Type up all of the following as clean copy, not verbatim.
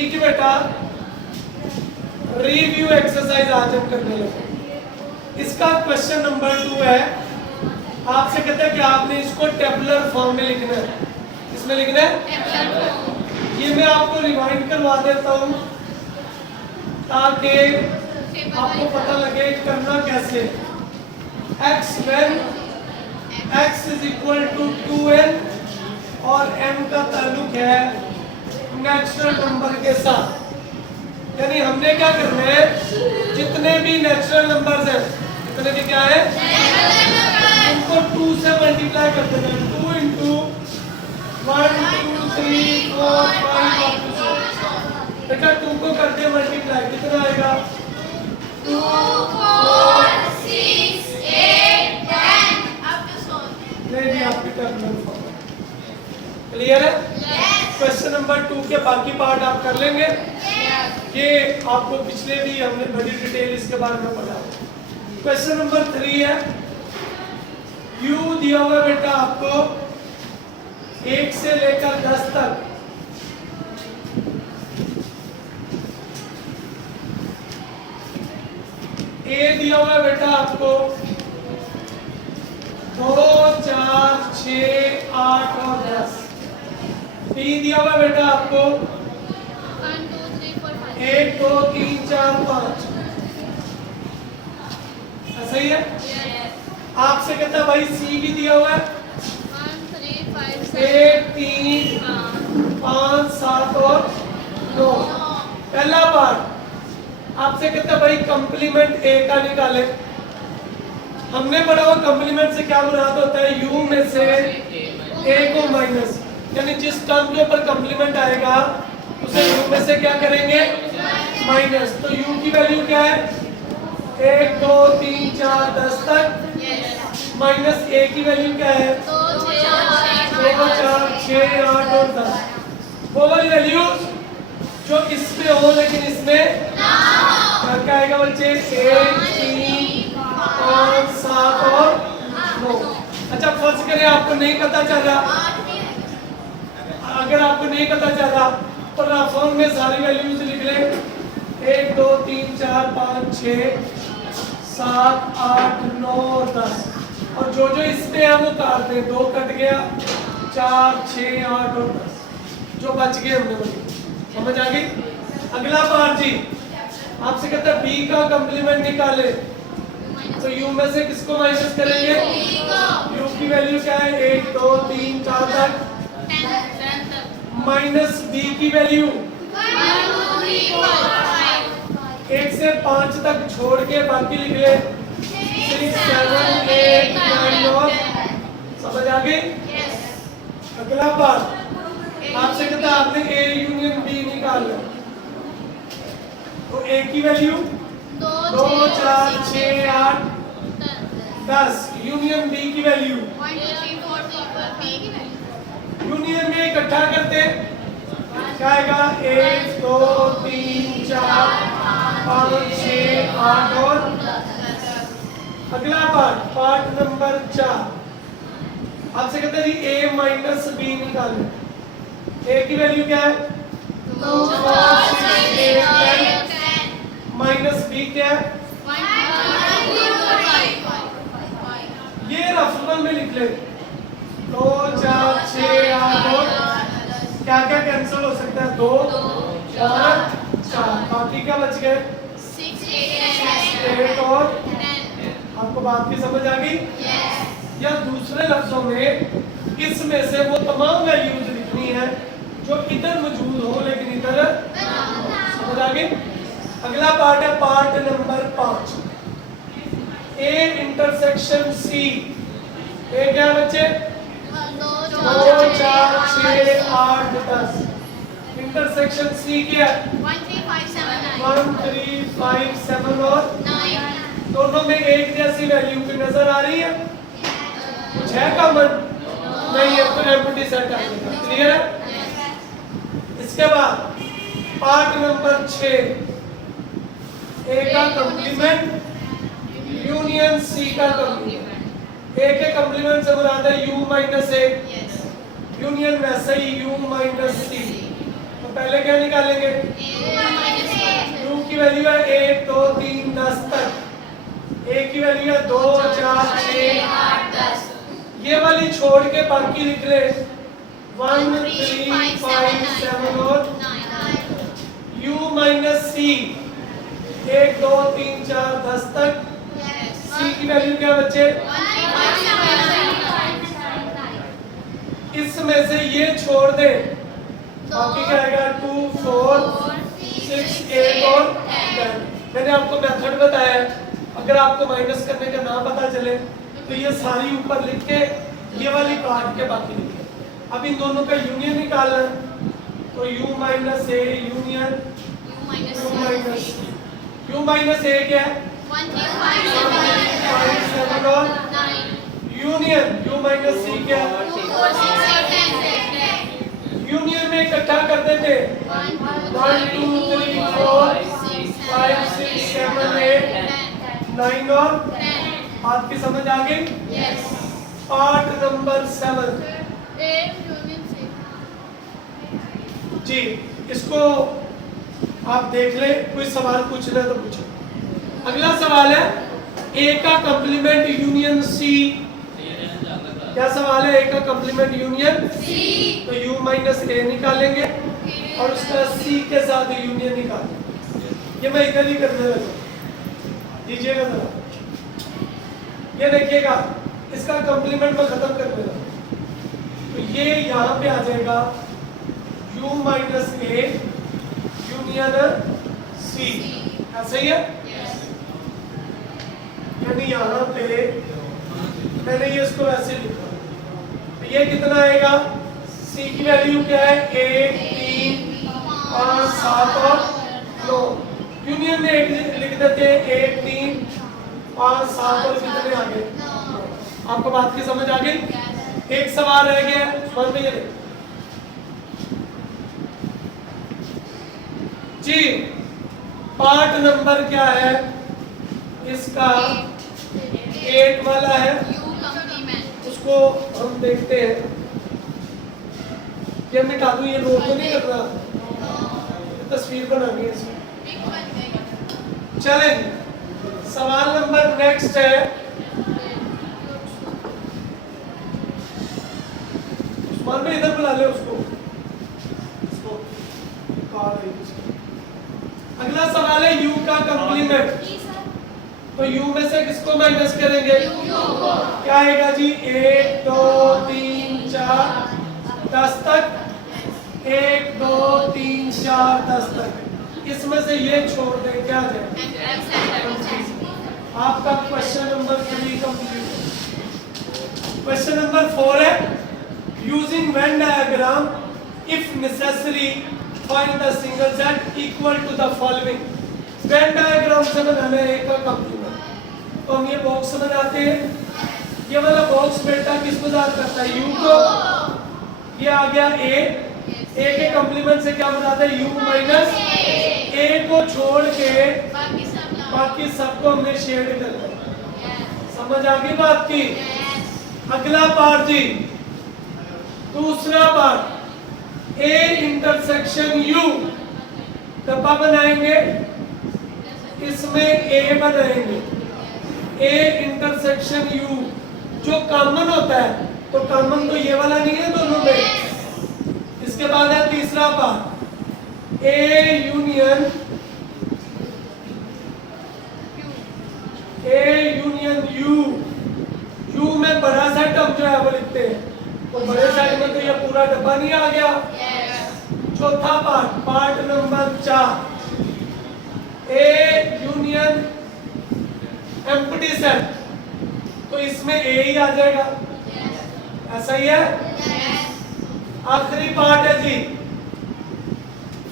ठीक है बेटा, रिव्यू एक्सरसाइज आज हम करने लगे। इसका क्वेश्चन नंबर 2 है, आपसे कहता है कि आपने इसको टेबुलर फॉर्म में लिखना है। किसमें लिखना है? ये मैं आपको रिवाइंड करवा देता हूँ ताकि आपको पता लगे करना कैसे। x when x is equal to 2n और m का ताल्लुक है नेचुरल नंबर के साथ, यानी हमने क्या करना है, जितने भी नेचुरल नंबर्स हैं, जितने भी क्या है, उनको 2 से मल्टीप्लाई कर देना। 2 into 1 2 3 4 5 बेटा 2 को कर दे मल्टीप्लाई, कितना आएगा? 2 4 6 8 10 up to 100। नहीं आपकी टर्मिनल फॉर्म क्लियर है? क्वेश्चन नंबर 2 के बाकी पार्ट आप कर लेंगे। ये आपको पिछले भी हमने बड़ी डिटेल इसके बारे में पढ़ा। क्वेश्चन नंबर 3 है, u दिया हुआ बेटा आपको 1 से लेकर 10 तक a दिया हुआ बेटा आपको 2 4 6 8 और 10। b दिया हुआ बेटा आपको 1 2 3 4 5 1 2 3 4 5। ऐसा ही है? आपसे कहता है भाई सी भी दिया हुआ है 1 3 5 1 3 5 7 और 9। पहला पार्ट आपसे कहता है भाई कंप्लीमेंट ए का निकाले। हमने पढ़ा हुआ कंप्लीमेंट से क्या मुराद होता है, u में से a को माइनस, यानी जिस टर्म के ऊपर कंप्लीमेंट आएगा उसे u में से क्या करेंगे, माइनस। तो u की वैल्यू क्या है, 1 2 3 4 10 तक, माइनस a की वैल्यू क्या है, 2 4 6 8 और 10। वो वाली वैल्यू जो इसमें हो लेकिन इसमें क्या आएगा बच्चे, 1 3 5 7 और 9। अच्छा फर्ज करें आपको नहीं पता चल रहा, अगर आपको नहीं पता चल रहा तो राफॉर्म में सारी वैल्यूज लिख ले, 1 2 3 4 5 6 7 8 9 और 10, और जो जो इसमें है वो काट दें। 2 कट गया, 4 6 8 और 10, जो बच गए हमने वो। समझ आ गई? अगला पार्ट जी आपसे कहता है बी का कंप्लीमेंट निकाले, तो u में से किसको माइनस करेंगे, u की वैल्यू क्या है, 1 2 3 4 तक, माइनस बी की वैल्यू 1 2 3 4 5 1 से 5 तक छोड़ के बाकी लिख ले, 6 7 8 9 और। समझ आ गई? अगला पार्ट आपसे कहता है आपने a यूनियन b निकालना, तो a की वैल्यू 2 4 6 8 10, यूनियन b की वैल्यू, 1 2 3 4 5 b की वैल्यू यूनियन में इकट्ठा करते क्या आएगा, 1 2 3 4 5 6 8 और। अगला पार्ट नंबर 4 आपसे कहते हैं जी a माइनस b निकालें। a की वैल्यू क्या है, 2 4 6 8 10, माइनस b क्या है, 1 2 3 4 5 ये रफल में लिख ले, 2 4 6 8 और क्या क्या कैंसिल हो सकता है, 2 4 4, बाकी क्या बच गए, 6 8 और। 10 आपको बात की समझ आ गई? या दूसरे लफ्जों में इसमें से वो तमाम वैल्यूज लिखनी है जो इधर मौजूद हो लेकिन इधर। समझ आ गई? अगला पार्ट है part number 5, a intersection c। a क्या बच्चे, 2 4 6 8 10, इंटरसेक्शन c क्या है, 1 3 5 7 1 3 5 7 और। 9 दोनों में एक जैसी वैल्यू की नजर आ रही है, कुछ है कॉमन नहीं है, तो एम्प्टी सेट आ जाएगा। क्लियर है? इसके बाद पार्ट नंबर 6, a का कंप्लीमेंट यूनियन c का कंप्लीमेंट। a के कंप्लीमेंट से मुराद है u माइनस a, यूनियन वैसे ही u माइनस c। तो पहले क्या निकालेंगे? u की वैल्यू है 1 2 3 10 तक, a की वैल्यू है 2 4 6 8 10 ये वाली छोड़ के बाकी लिख ले 1 3 5 7 और u माइनस c 1 2 3 4 10 तक, c की वैल्यू क्या बच्चे? इसमें से ये छोड़ दे, बाकी क्या आएगा 2 4 6 8 और 10। मैंने आपको मेथड बताया है, अगर आपको माइनस करने का ना पता चले तो ये सारी ऊपर लिख के ये वाली काट के बाकी लिखे। अब इन दोनों का यूनियन निकालना है, तो u minus A union u minus A क्या है? 7 और यूनियन u माइनस सी क्या है? यूनियन में इकट्ठा कर देते 1 2 3 4 5 6 7 8 9 और बात की समझ आ गई? पार्ट नंबर 7 जी, इसको आप देख ले, कोई सवाल पूछना तो पूछो। अगला सवाल है ए का कंप्लीमेंट यूनियन सी। क्या सवाल है? ए का कंप्लीमेंट यूनियन सी, तो u माइनस ए निकालेंगे और उसका c के साथ यूनियन निकालेंगे। ये मैं इधर ही करने लगा, दीजिएगा जरा। ये देखिएगा, इसका कंप्लीमेंट में खत्म कर देगा, तो ये यहाँ पे आ जाएगा u minus A union c, ऐसा ही है। यानी यहाँ पे मैंने ये इसको ऐसे लिखा, तो ये कितना आएगा? c की वैल्यू क्या है? 1 3 5 7 और 9। यूनियन में एक लिख देते हैं 1 3 5 7 और कितने आ गए? आपको बात की समझ आ गई? एक सवाल रह गया, मान लीजिए जी। पार्ट नंबर क्या है इसका? 8 वाला है, उसको हम देखते हैं। ये मिटा दूं, ये नोट तो नहीं करना, तस्वीर बनानी है इसमें। चलें, सवाल नंबर नेक्स्ट है, उस्मान भाई इधर बुला ले उसको। अगला सवाल है u का कंप्लीमेंट, तो u में से किसको माइनस करेंगे? क्या आएगा जी? 1 2 3 4 10 तक, 1 2 3 4 10 तक। इसमें से ये छोड़ दें, क्या आ जाएगा? आपका क्वेश्चन नंबर 3 कंप्लीट। क्वेश्चन नंबर 4 है using Venn diagram if necessary find the single set equal to the following. Venn diagram से बनाना है एक का कंप्लीमेंट, तो हम ये बॉक्स बनाते हैं। ये वाला बॉक्स बेटा किसको जार करता है? u को। ये आ गया a के कंप्लीमेंट से क्या बनाते हैं? u माइनस a को छोड़ के बाकी सबको हमने शेड करना है। समझ आ गई बात की? अगला पार्ट जी, दूसरा पार्ट a इंटरसेक्शन u। डब्बा बनाएंगे, इसमें a बनाएंगे, a इंटरसेक्शन u। जो कॉमन होता है, तो कॉमन तो ये वाला नहीं है दोनों में। इसके बाद है तीसरा part a union u। u में बड़ा सेट हम जो है वो लिखते हैं, तो बड़े सेट में तो ये पूरा डब्बा नहीं आ गया। चौथा part, part number 4 a union empty set, तो इसमें a ही आ जाएगा। ऐसा ही है। आखिरी पार्ट है जी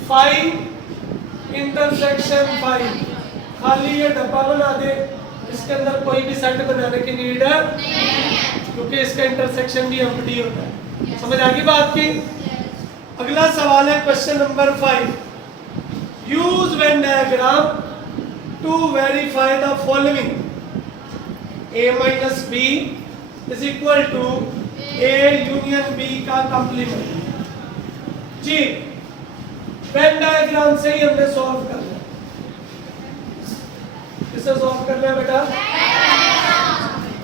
5 इंटरसेक्शन 5। खाली ये डब्बा बना दे, इसके अंदर कोई भी सेट बनाने की नीड है क्योंकि इसका इंटरसेक्शन भी एम्प्टी होता है। समझ आ गई बात की? अगला सवाल है question number 5। Use Venn diagram to verify the following. a minus b is equal to a union b का कंप्लीमेंट। जी वेन डायग्राम से ही हमने सॉल्व करना है। किससे सॉल्व करना है बेटा?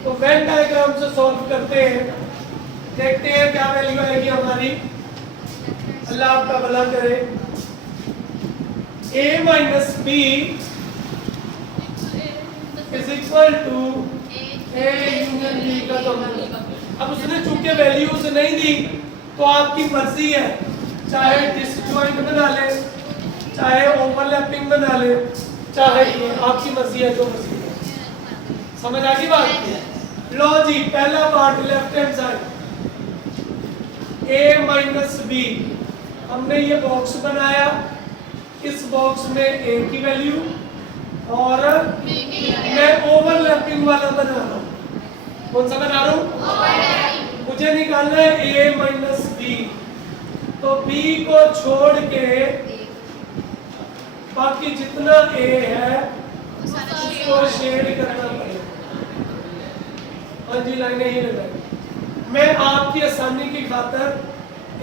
तो वेन डायग्राम से सॉल्व करते हैं, देखते हैं क्या वैल्यू आएगी हमारी। अल्लाह आपका भला करे। a minus B is equal to A union B का कॉम्प्लीमेंट। अब उसने चूंकि वैल्यूज नहीं दी तो आपकी मर्जी है, चाहे डिसजॉइंट बना ले, चाहे ओवरलैपिंग बना ले, चाहे ये आपकी मर्जी है, जो मर्जी है। समझ आ गई बात? लो जी, पहला part left hand side a minus B, हमने ये बॉक्स बनाया, इस बॉक्स में a की वैल्यू और मैं ओवरलैपिंग वाला बना रहा हूं। कौन सा बना रहा हूं? मुझे निकालना है a माइनस बी, तो b को छोड़ के बाकी जितना a है उसको शेड करना पड़ेगा। हाँ जी, लाइनें ही लगाई। मैं आपकी आसानी की खातर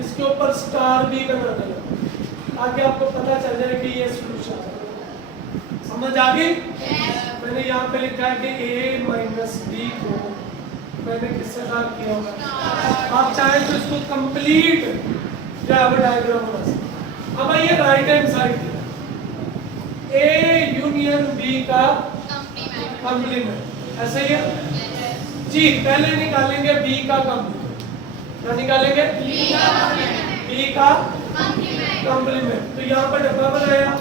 इसके ऊपर स्टार भी बना देगा ताकि आपको पता चल जाए कि ये सॉल्यूशन है। समझ आ गई? मैंने यहाँ पे लिखा है कि a माइनस बी को मैंने किससे साथ किया होगा। आप चाहे तो इसको कंप्लीट डायग्राम बना सकते। अब आइए right hand side, a union b का कंप्लीमेंट, ऐसे ही है जी। पहले निकालेंगे b का कंप्लीमेंट। क्या निकालेंगे? b का कंप्लीमेंट। तो यहाँ पर डब्बा बनाया,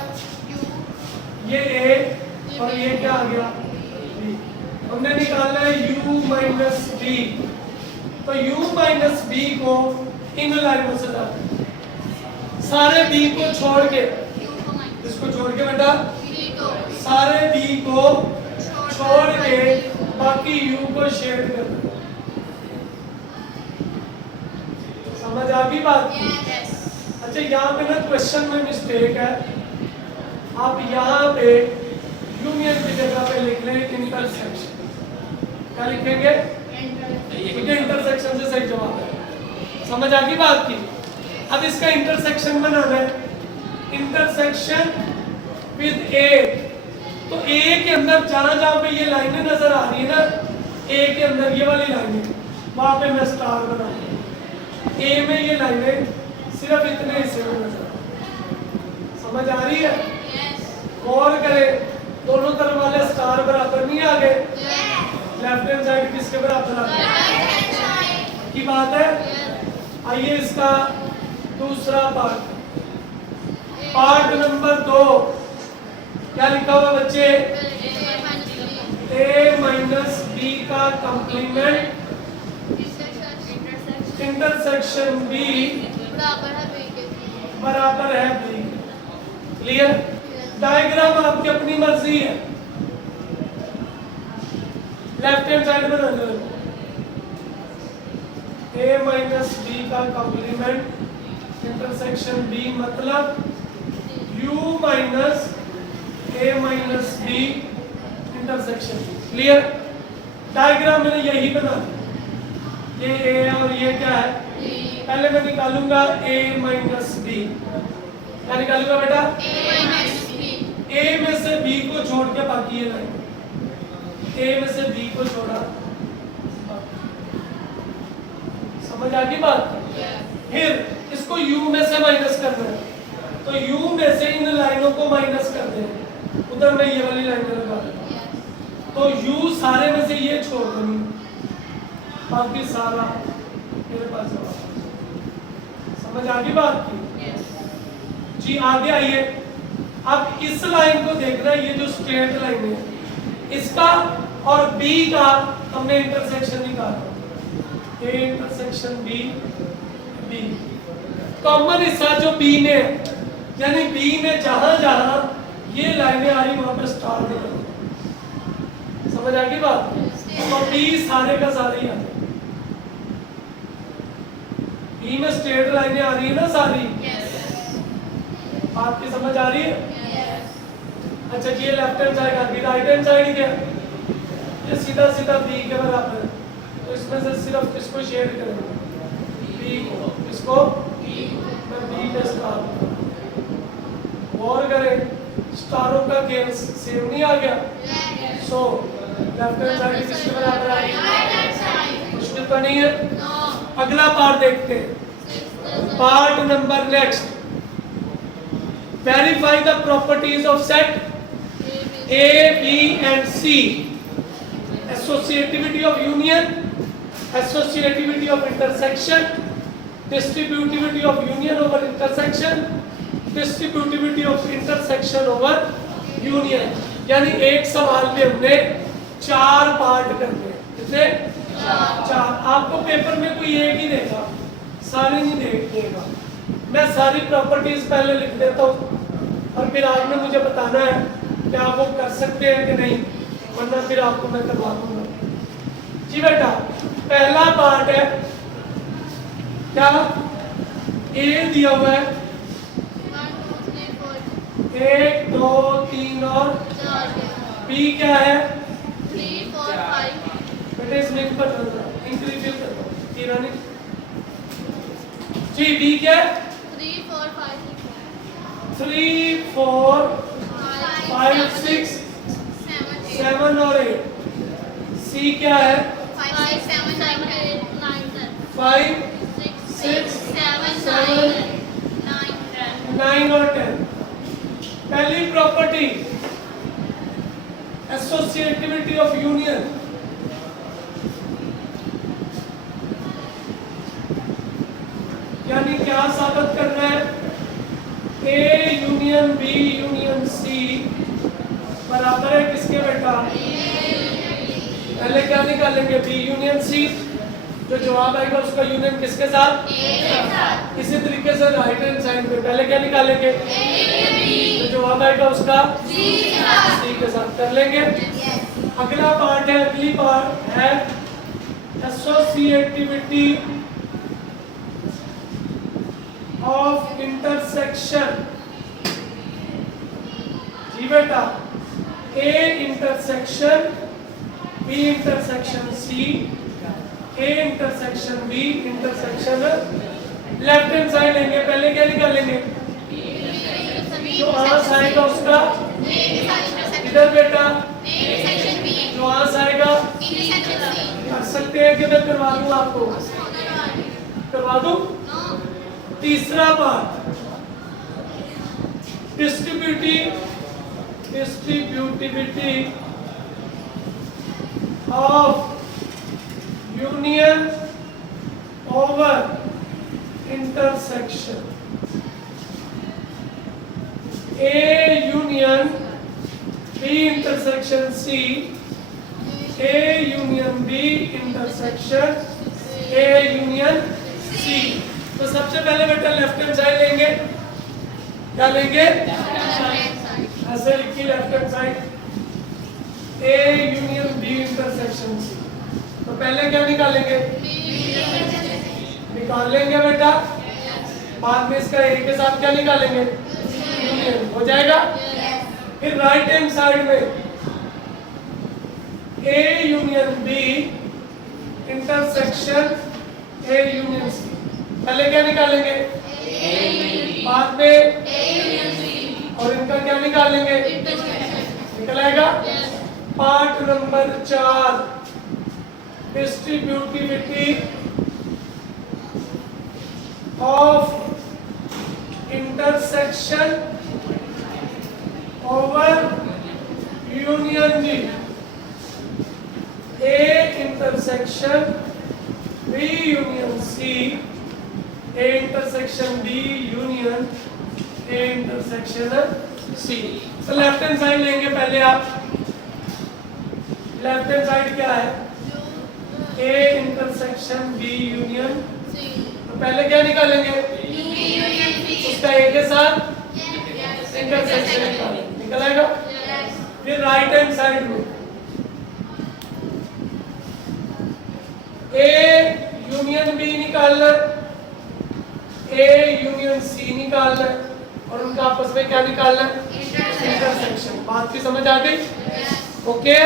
ये a और ये क्या आ गया? b। हमने निकालना है u माइनस b, तो u माइनस b को इन लाइनों से डालते हैं, सारे b को छोड़ के, इसको छोड़ के बेटा, सारे b को छोड़ के बाकी u को शेड कर दो। समझ आ गई बात? अच्छा, यहाँ पे ना क्वेश्चन में मिस्टेक है। आप यहाँ पे यूनियन की जगह पे लिख लें इंटरसेक्शन। क्या लिखेंगे? इंटरसेक्शन से सही जवाब है। समझ आ गई बात की? अब इसका इंटरसेक्शन बनाना है। इंटरसेक्शन विद ए, तो ए के अंदर जहां पे ये लाइनें नजर आ रही है ना, ए के अंदर ये वाली लाइनें, वहां पे मैं स्टार बनाऊंगा। ए में ये लाइनें सिर्फ इतने हिस्से में नजर आ रही। समझ आ रही है? गौर करें, दोनों तरफ वाले स्टार बराबर नहीं आ गए। लेफ्ट हैंड साइड किसके बराबर आ गए? की बात है। आइए इसका दूसरा पार्ट, पार्ट नंबर 2। क्या लिखा हुआ बच्चे? a माइनस बी का कंप्लीमेंट इंटरसेक्शन b बराबर है b। क्लियर? डायग्राम आपकी अपनी मर्जी है, लेफ्ट हैंड साइड में रख लो। a माइनस बी का कंप्लीमेंट इंटरसेक्शन b मतलब u minus a minus b intersection. Clear? Diagram मैंने यही बना, ये a और ये क्या है? पहले मैं निकालूंगा a माइनस b। क्या निकालूंगा बेटा? a में से b को छोड़ के बाकी ये लाइन, a में से b को छोड़ा। समझ आ गई बात? फिर इसको u में से माइनस करना है, तो u में से इन लाइनों को माइनस कर दें, उधर मैं ये वाली लाइन लगा दूंगा, तो u सारे में से ये छोड़ दूंगी, बाकी सारा मेरे पास जवाब। समझ आ गई बात की? जी आगे आइए। अब इस लाइन को देखना, ये जो स्ट्रेट लाइन है, इसका और b का हमने इंटरसेक्शन निकाला। a इंटरसेक्शन b कॉमन हिस्सा जो b में है, यानी b में जहां जहां ये लाइनें आ रही वहां पर स्टार निकल। समझ आ गई बात? तो b सारे का सारे ही आ जाए। b में स्ट्रेट लाइनें आ रही है ना सारी, आपकी समझ आ रही है? अच्छा जी, ये लेफ्ट हैंड साइड आ गई, राइट हैंड साइड क्या? ये सीधा सीधा b के बराबर है, तो इसमें से सिर्फ किसको शेड करेंगे? b को। इसको मैं b के स्टार स्टारों का गेन सेम नहीं आ गया, सो लेफ्ट हैंड साइड किसके बराबर आ गई, मुश्किल तो नहीं है। अगला पार्ट देखते हैं, part number next, verify the properties of set A, B and C, associativity of union, associativity of intersection, distributivity of union over intersection, distributivity of intersection over union। यानी एक सवाल में हमने 4 पार्ट करने हैं, कितने? 4। आपको पेपर में कोई एक ही देगा, सारे नहीं देगा। मैं सारी प्रॉपर्टीज पहले लिख देता हूँ और फिर आपने मुझे बताना है कि आप वो कर सकते हैं कि नहीं, वरना फिर आपको मैं करवा दूंगा। जी बेटा, पहला पार्ट है क्या, ए दिया हुआ है 1 2 3 और बी क्या है 3 4 5 बेटा, इसमें इंक्रीज कर दो तीन नहीं जी। बी क्या है 3 4 5 3 4 5 6 7 और 8। सी क्या है 5 7 9 10 5 6 7 9 और 10। पहली प्रॉपर्टी एसोसिएटिविटी ऑफ यूनियन, यानी क्या साबित करना है, A union B union C बराबर है किसके बेटा, पहले क्या निकालेंगे बी यूनियन सी, जो जवाब आएगा उसका यूनियन किसके साथ, इसी तरीके से राइट हैंड साइड पे पहले क्या निकालेंगे, जो जवाब आएगा उसका सी के साथ कर लेंगे। अगला पार्ट है, अगली पार्ट है एसोसिएटिविटी ऑफ इंटरसेक्शन। जी बेटा, A intersection B intersection C, A intersection B intersection, left hand side लेंगे, पहले क्या निकालेंगे, जो आंस आएगा उसका इधर बेटा, जो आंस आएगा कर सकते हैं कि मैं करवा दूं आपको, करवा दूं। तीसरा part distributivity of union over intersection. A union B intersection C, A union B intersection A union C. तो सबसे पहले बेटा लेफ्ट हैंड साइड लेंगे, क्या लेंगे, ऐसे लिखिए left hand side, A union B intersection C. तो पहले क्या निकालेंगे, निकाल लेंगे बेटा, बाद में इसका ए के साथ क्या निकालेंगे, यूनियन हो जाएगा। फिर राइट हैंड साइड में A union B intersection A union C, पहले क्या निकालेंगे, बाद में और इनका क्या निकालेंगे, निकल आएगा। Part number 4 distributivity of intersection over union जी। A intersection B union C, A intersection B union A intersection C. तो लेफ्ट हैंड साइड लेंगे पहले आप, लेफ्ट हैंड साइड क्या है, ए इंटरसेक्शन बी यूनियन, तो पहले क्या निकालेंगे, उसका ए के साथ इंटरसेक्शन निकल आएगा। फिर राइट हैंड साइड में ए यूनियन बी निकालना, ए यूनियन सी निकालना और उनका आपस में क्या निकालना, इंटरसेक्शन। बात की समझ आ गई, ओके।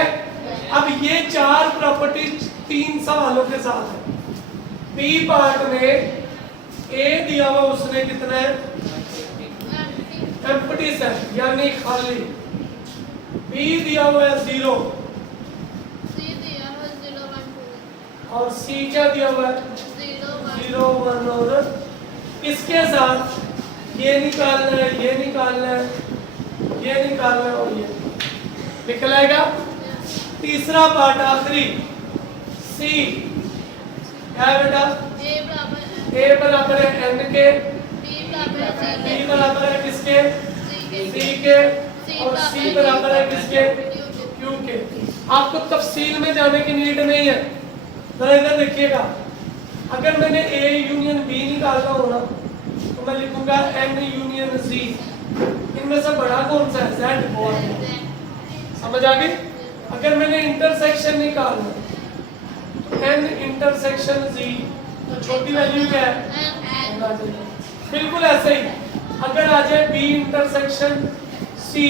अब ये 4 प्रॉपर्टीज 3 सवालों के साथ है। बी पार्ट में ए दिया हुआ उसने कितना है एम्प्टी सेट यानी खाली। बी दिया हुआ है 0 C दिया है 0 1 2 और सी क्या दिया हुआ है 0 1 0 1 और इसके साथ ये निकालना है, ये निकालना है, ये निकालना है और ये निकलेगा। तीसरा पार्ट आखिरी सी क्या है बेटा? A बराबर है ए बराबर है एन के, B बराबर है C बी के बराबर है किसके? C के सी के और सी बराबर है किसके? क्यू के। आपको तफसील में जाने की नीड नहीं है, जरा इधर देखिएगा। अगर मैंने ए यूनियन बी निकालना हो ना तो मैं लिखूंगा एन यूनियन सी। इनमें से बड़ा कौन सा है? जेड और समझ आ गई? अगर मैंने इंटरसेक्शन निकालना तो एन इंटरसेक्शन जी, तो छोटी वैल्यू क्या है? N बिल्कुल ऐसे ही अगर आ जाए बी इंटरसेक्शन सी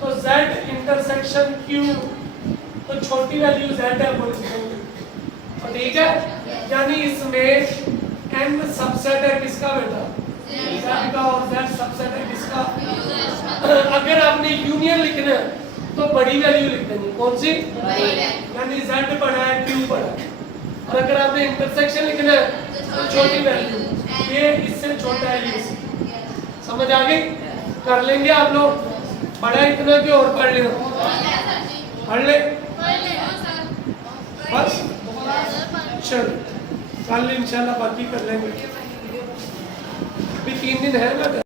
तो जेड इंटरसेक्शन क्यू, तो छोटी वैल्यू जेड है बोल सकते। तो ठीक है, यानी इसमें एन सबसेट है किसका बेटा? जेड का, और जेड सबसेट है किसका? अगर आपने यूनियन लिखना है तो बड़ी वैल्यू लिख देनी। कौन सी? यानी जेड बड़ा है क्यू बड़ा है। और अगर आपने इंटरसेक्शन लिखना है तो छोटी वैल्यू, ये इससे छोटा है ये। समझ आ गई? कर लेंगे आप लोग। पढ़ा इतना कि और पढ़ ले, पढ़ ले बस। चल कल इंशाल्लाह बाकी कर लेंगे, अभी 3 दिन है ना।